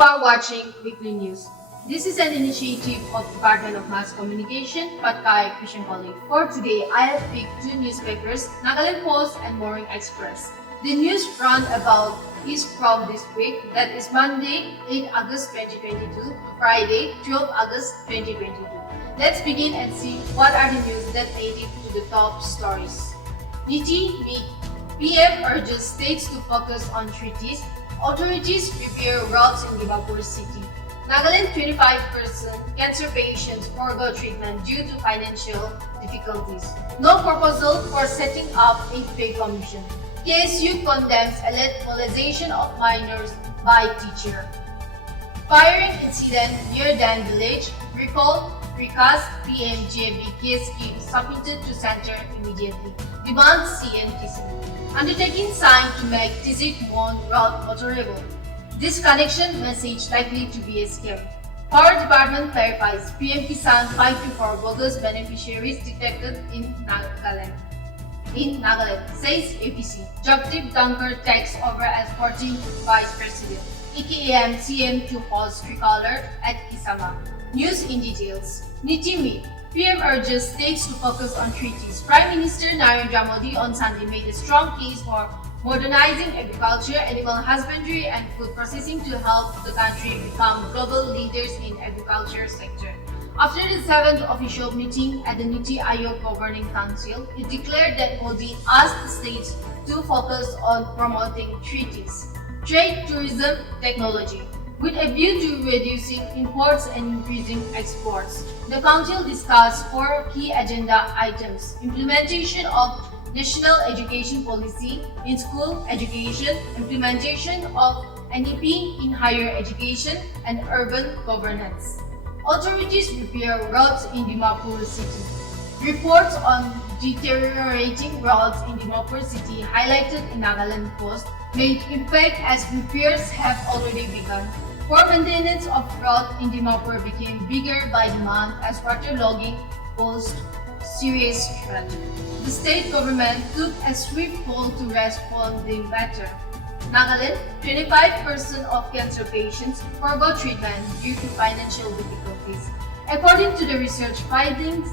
are watching Weekly News. This is an initiative of Department of Mass Communication, Patkai Christian College. For today, I have picked two newspapers, Nagaland Post and Moroung Express. The news roundabout is from this week, that is Monday, 8 August 2022 to Friday, 12 August 2022. Let's begin and see what are the news that made it to the top stories. Niti meet PM urges states to focus on treaties. Authorities prepare routes in Dimapur city. Nagaland 25% cancer patients forgo treatment due to financial difficulties. No proposal for setting up a pay commission. KSU condemns alleged molestation of minors by teacher. Firing incident near Dan village. Recall recast PMJB case scheme submitted to center immediately. Demands CNTC. Undertaking signed to make Tizik Mon route motorable. This connection message likely to be a scam. Power Department clarifies PM Kisan 524 bogus beneficiaries detected in Nagaland. Says APC. Jagdeep Dhankar takes over as 14th Vice President. EKAM CM to host tricolor at Isama. News in details. Niti PM urges states to focus on treaties. Prime Minister Narendra Modi on Sunday made a strong case for modernizing agriculture, animal husbandry and food processing to help the country become global leaders in agriculture sector. After the 7th official meeting at the Niti Aayog Governing Council, it declared that Modi asked the states to focus on promoting treaties, trade, tourism, technology, with a view to reducing imports and increasing exports. The Council discussed four key agenda items: implementation of National Education Policy in school education, implementation of NEP in higher education, and urban governance. Authorities repair roads in Dimapur city. Reports on deteriorating roads in Dimapur city highlighted in Nagaland Post made impact as repairs have already begun. Poor maintenance of road in Dimapur became bigger by demand as waterlogging posed serious threat. The state government took a swift call to respond the matter. Nagaland, 25% of cancer patients forgo treatment due to financial difficulties. According to the research findings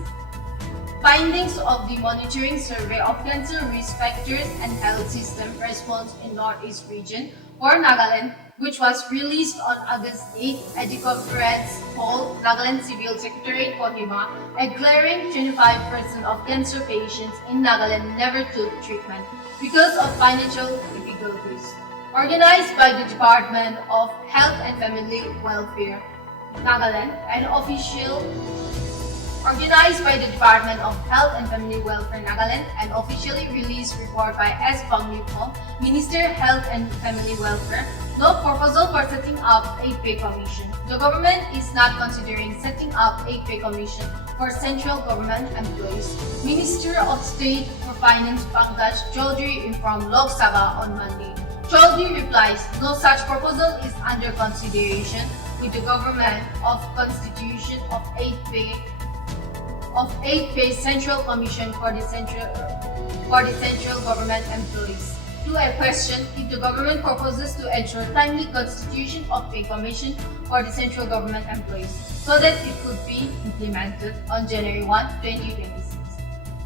of the monitoring survey of cancer risk factors and health system response in Northeast region for Nagaland, which was released on August 8 at the conference hall, Nagaland Civil Secretary Kohima, a glaring 25% of cancer patients in Nagaland never took treatment because of financial difficulties. Organized by the Department of Health and Family Welfare, Nagaland, an officially released report by S. Panglipong, Minister Health and Family Welfare, no proposal for setting up a pay commission. The government is not considering setting up a pay commission for central government employees. Minister of State for Finance Pankaj Chaudhary informed Lok Sabha on Monday. Chaudhary replies, no such proposal is under consideration with the government of constitution of 8-pay Central Commission for the central government employees. To a question if the government proposes to ensure timely constitution of pay commission for the central government employees so that it could be implemented on January 1, 2026.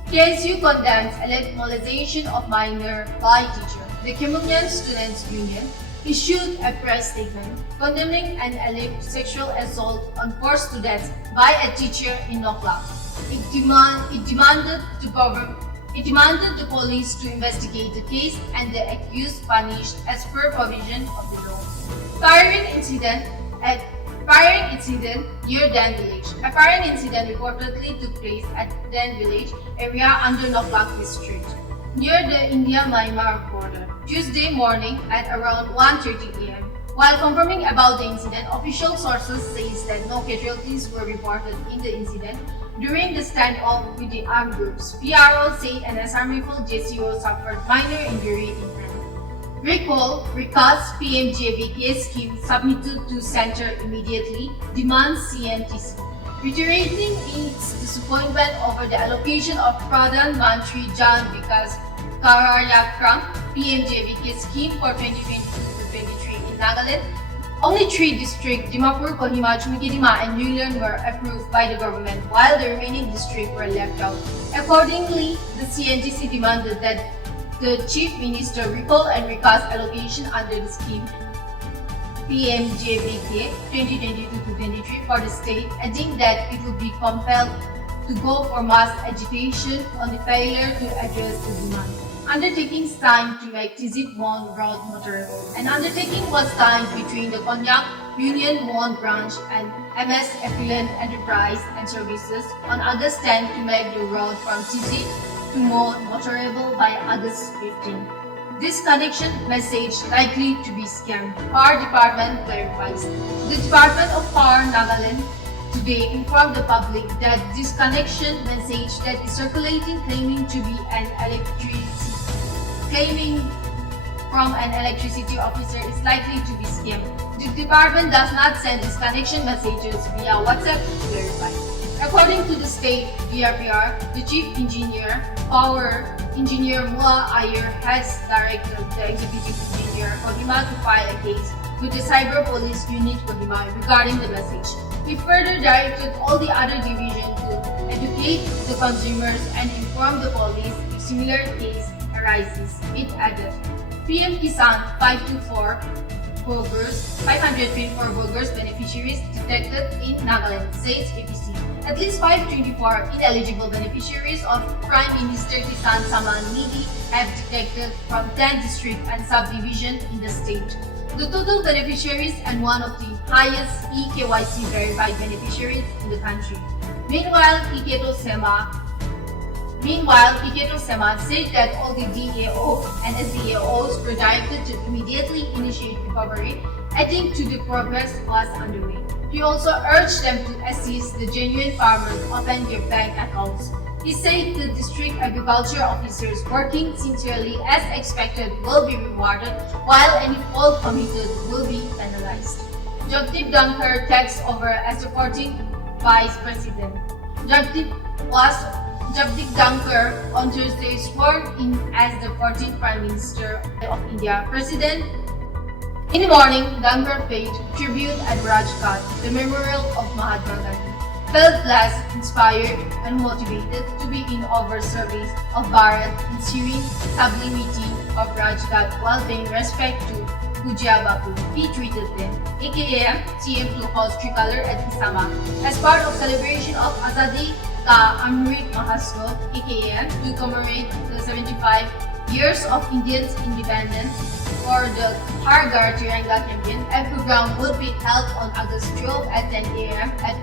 KSU condemns alleged molestation of minor by teacher. The Kikruheno Students Union issued a press statement condemning an alleged sexual assault on 4 students by a teacher in Nagaland. It demanded the police to investigate the case and the accused punished as per provision of the law. Firing incident near Dan village. A firing incident reportedly took place at Dan village area under Nagaland district near the India-Myanmar border Tuesday morning at around 1:30 a.m. While confirming about the incident, official sources say that no casualties were reported in the incident during the standoff with the armed groups. PRO said an SR rifle JCO suffered minor injury in hand. Recast PMJB case scheme submitted to center immediately, demands CNTC. Reiterating its disappointment over the allocation of Pradhan Mantri Jan Vikas Karyakram PMJB scheme for 2022-23 in Nagaland, Only 3 districts, Dimapur, Kohima, Chumikidima, and Yunnan were approved by the government, while the remaining districts were left out. Accordingly, the CNTC demanded that the Chief Minister recall and recast allocation under the scheme PMJBK 2022-23 for the state, adding that it would be compelled to go for mass agitation on the failure to address the demand. Undertaking signed to make Tizip Mon road motorable. An undertaking was signed between the Konyak Union Mon branch and MS Affluent Enterprise and Services on August 10 to make the road from Tizip to Mon motorable by August 15. This connection message likely to be scam. Power Department clarifies. The Department of Power Nagaland today informed the public that this connection message that is circulating claiming from an electricity officer is likely to be scam. The department does not send these connection messages via WhatsApp to verify. According to the state DRPR, the Chief Engineer, Power Engineer Mua Ayer has directed the Executive Engineer Kohima to file a case with the Cyber Police Unit Kohima regarding the message. He further directed all the other divisions to educate the consumers and inform the police if similar case arises. It added, PM Kisan 524 burgers beneficiaries detected in Nagaland, says APC. At least 524 ineligible beneficiaries of Prime Minister Kisan Samman Nidhi have detected from 10 districts and subdivisions in the state. The total beneficiaries and one of the highest eKYC verified beneficiaries in the country. Meanwhile, Kikruheno Casavi said that all the DAO and SDAOs were directed to immediately initiate recovery, adding to the progress was underway. He also urged them to assist the genuine farmers open their bank accounts. He said the district agriculture officers working sincerely as expected will be rewarded, while any fault committed will be penalized. Jagdeep Dhankar takes over as the 14th Vice President. Jagdeep Dhankar on Thursday sworn in as the 14th Prime Minister of India. In the morning, Dhankar paid tribute at Rajghat, the memorial of Mahatma Gandhi. Felt blessed, inspired, and motivated to be in over-service of Bharat in serene sublimity of Rajghat while paying respect to Pujya Bapu. He treated them, aka CM to host tricolor at Kisama as part of celebration of Azadi Ka Amrit Mahotsav, aka to commemorate the 75 years of Indians' independence for the Har Ghar Tiranga campaign. A program will be held on August 12 at 10 a.m. at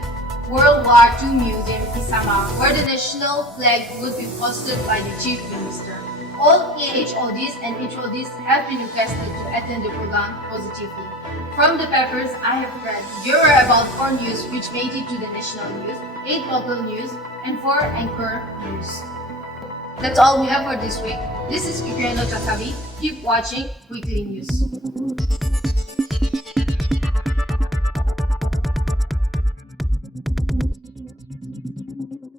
World War II Museum, Kisama, where the national flag would be hosted by the Chief Minister. All AHODs and HODs have been requested to attend the program positively. From the papers I have read, there were about 4 news which made it to the national news, 8 local news, and 4 anchor news. That's all we have for this week. This is Kikruheno Casavi. Keep watching Weekly News.